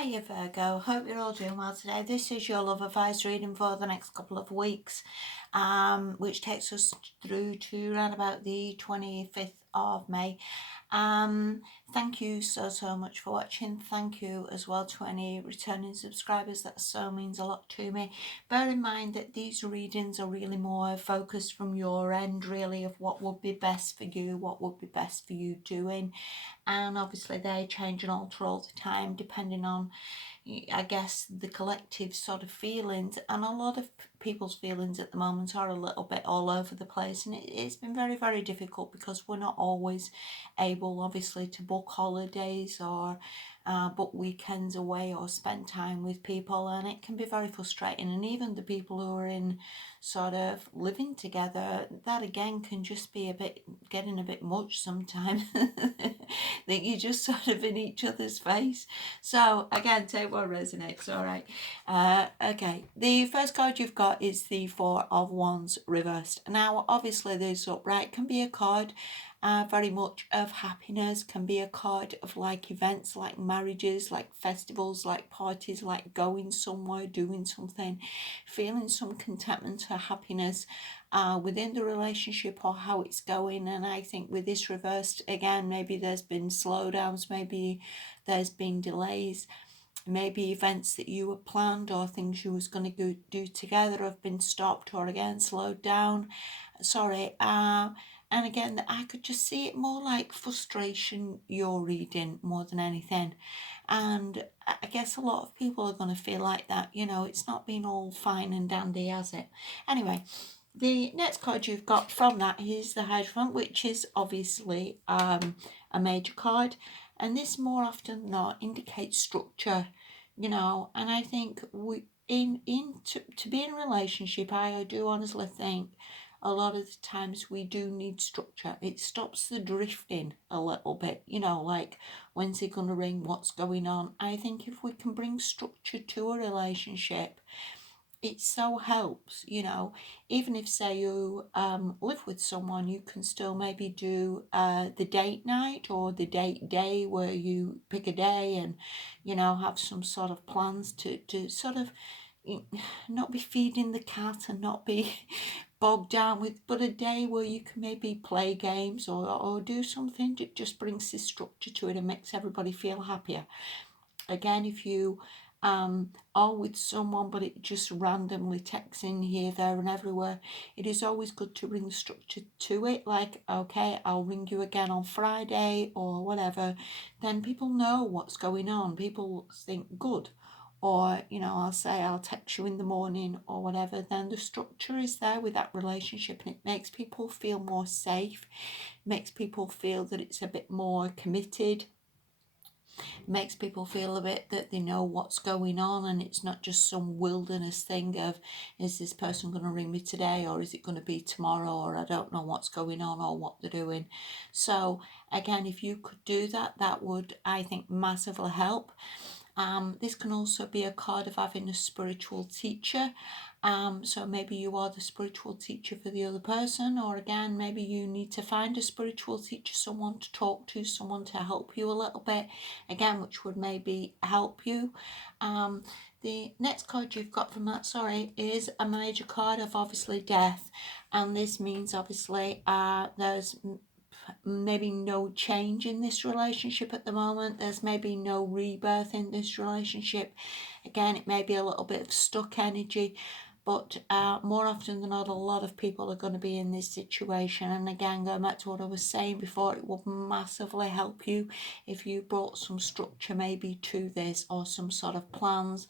Hiya Virgo, hope you're all doing well today. This is your love advice reading for the next couple of weeks, which takes us through to around about the 25th of May. Thank you so much for watching. Thank you as well to any returning subscribers. That so means a lot to me. Bear in mind that these readings are really more focused from your end, really, of what would be best for you, what would be best for you doing. And obviously they change and alter all the time depending on, I guess, the collective sort of feelings. And a lot of people's feelings at the moment are a little bit all over the place, and it's been very difficult because we're not always able, obviously, to book holidays or book weekends away or spend time with people, and it can be very frustrating. And even the people who are in sort of living together, that again can just be getting a bit much sometimes. That you're just sort of in each other's face. So again, take what resonates. All right. Okay, the first card you've got is the Four of Wands reversed. Now obviously this upright can be a card very much of happiness, can be a card of like events, like marriages, like festivals, like parties, like going somewhere, doing something, feeling some contentment or happiness within the relationship or how it's going. And I think with this reversed, again, maybe there's been slowdowns, maybe there's been delays, maybe events that you were planned or things you was going to do together have been stopped or again slowed down. Sorry. And again, I could just see it more like frustration you're reading more than anything. And I guess a lot of people are going to feel like that. You know, it's not been all fine and dandy, has it? Anyway, the next card you've got from that is the Hierophant, which is obviously a major card. And this more often than not indicates structure, you know. And I think to be in a relationship, I do honestly think a lot of the times we do need structure. It stops the drifting a little bit, you know, like when's it going to ring, what's going on. I think if we can bring structure to a relationship, it so helps, you know. Even if say you live with someone, you can still maybe do the date night or the date day where you pick a day and, you know, have some sort of plans to sort of not be feeding the cat and not be bogged down with, but a day where you can maybe play games or do something that just brings this structure to it and makes everybody feel happier. Again, if you are with someone but it just randomly texts in here, there and everywhere, it is always good to bring structure to it, like, okay, I'll ring you again on Friday or whatever. Then people know what's going on, people think good. Or, you know, I'll say I'll text you in the morning or whatever. Then the structure is there with that relationship, and it makes people feel more safe, makes people feel that it's a bit more committed, makes people feel a bit that they know what's going on, and it's not just some wilderness thing of, is this person going to ring me today or is it going to be tomorrow, or I don't know what's going on or what they're doing. So again, if you could do that, that would, I think, massively help. This can also be a card of having a spiritual teacher. So maybe you are the spiritual teacher for the other person, or again, maybe you need to find a spiritual teacher, someone to talk to, someone to help you a little bit, again, which would maybe help you. The next card you've got from that, is a major card of obviously death. And this means obviously there's maybe no change in this relationship at the moment. There's maybe no rebirth in this relationship. Again, it may be a little bit of stuck energy, but more often than not, a lot of people are going to be in this situation. And again, going back to what I was saying before, it would massively help you if you brought some structure maybe to this, or some sort of plans,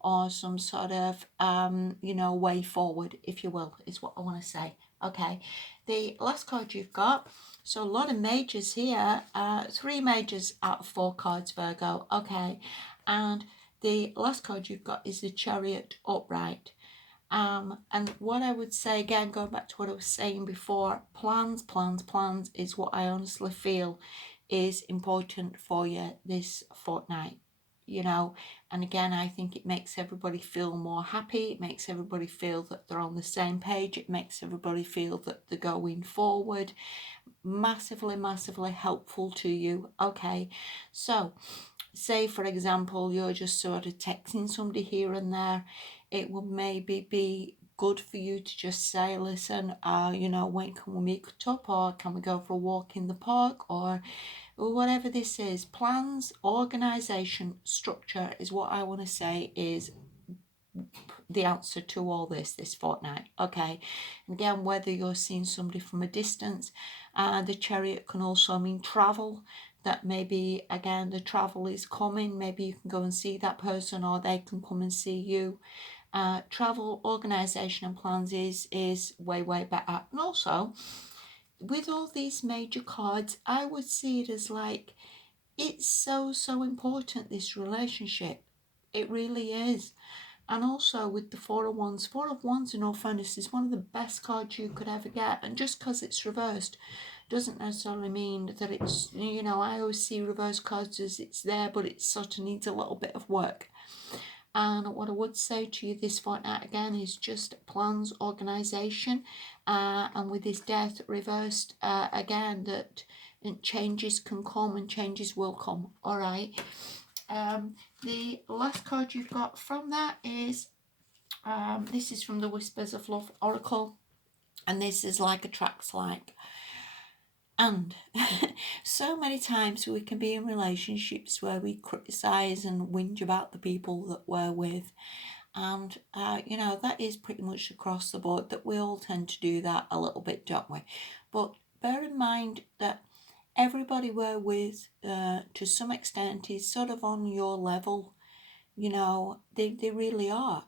or some sort of way forward, if you will, is what I want to say. Okay, the last card you've got, so a lot of majors here, 3 majors out of 4 cards, Virgo. Okay, and the last card you've got is the Chariot upright. And what I would say, again, going back to what I was saying before, plans is what I honestly feel is important for you this fortnight, you know. And again, I think it makes everybody feel more happy, it makes everybody feel that they're on the same page, it makes everybody feel that they're going forward. Massively helpful to you. Okay, so say for example you're just sort of texting somebody here and there, it would maybe be good for you to just say, listen, you know, when can we meet up, or can we go for a walk in the park, or whatever this is. Plans, organization, structure is what I want to say is the answer to all this fortnight. Okay, and again, whether you're seeing somebody from a distance, the chariot can also mean travel. That maybe again the travel is coming, maybe you can go and see that person, or they can come and see you. Travel, organization and plans is way better. And also with all these major cards, I would see it as like, it's so important, this relationship. It really is. And also with the Four of Wands in all fairness is one of the best cards you could ever get. And just because it's reversed doesn't necessarily mean that it's, you know, I always see reverse cards as it's there, but it sort of needs a little bit of work. And what I would say to you this fortnight again is just plans, organisation, and with this death reversed again, that changes can come and changes will come. All right. The last card you've got from that is this is from the Whispers of Love Oracle, and this is like attracts like. And so many times we can be in relationships where we criticise and whinge about the people that we're with. And, you know, that is pretty much across the board, that we all tend to do that a little bit, don't we? But bear in mind that everybody we're with, to some extent, is sort of on your level. You know, they really are.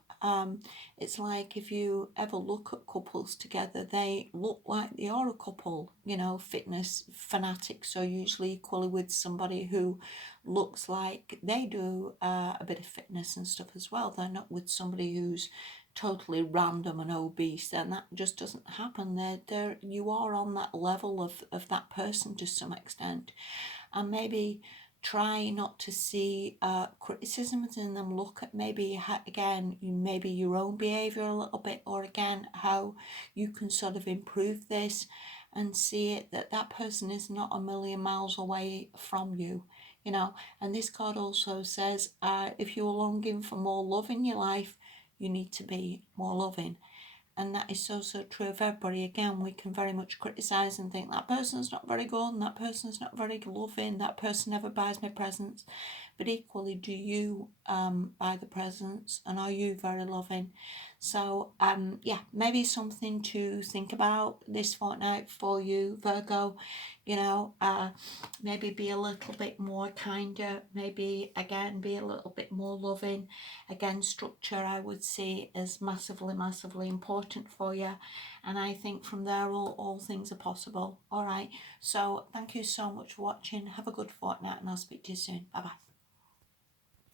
It's like if you ever look at couples together, they look like they are a couple, you know, fitness fanatics are usually equally with somebody who looks like they do a bit of fitness and stuff as well. They're not with somebody who's totally random and obese, and that just doesn't happen. You are on that level of that person to some extent. And maybe try not to see criticisms in them. Look at maybe again maybe your own behavior a little bit, or again how you can sort of improve this, and see it that that person is not a million miles away from you, you know. And this card also says, if you're longing for more love in your life, you need to be more loving. And that is so true of everybody. Again, we can very much criticise and think that person's not very good, and that person's not very loving, that person never buys me presents. But equally, do you buy the presents, and are you very loving? So yeah, maybe something to think about this fortnight for you, Virgo. You know, maybe be a little bit more kinder, maybe again be a little bit more loving. Again, structure I would see as massively important for you, and I think from there all things are possible. All right, so thank you so much for watching. Have a good fortnight, and I'll speak to you soon. Bye bye.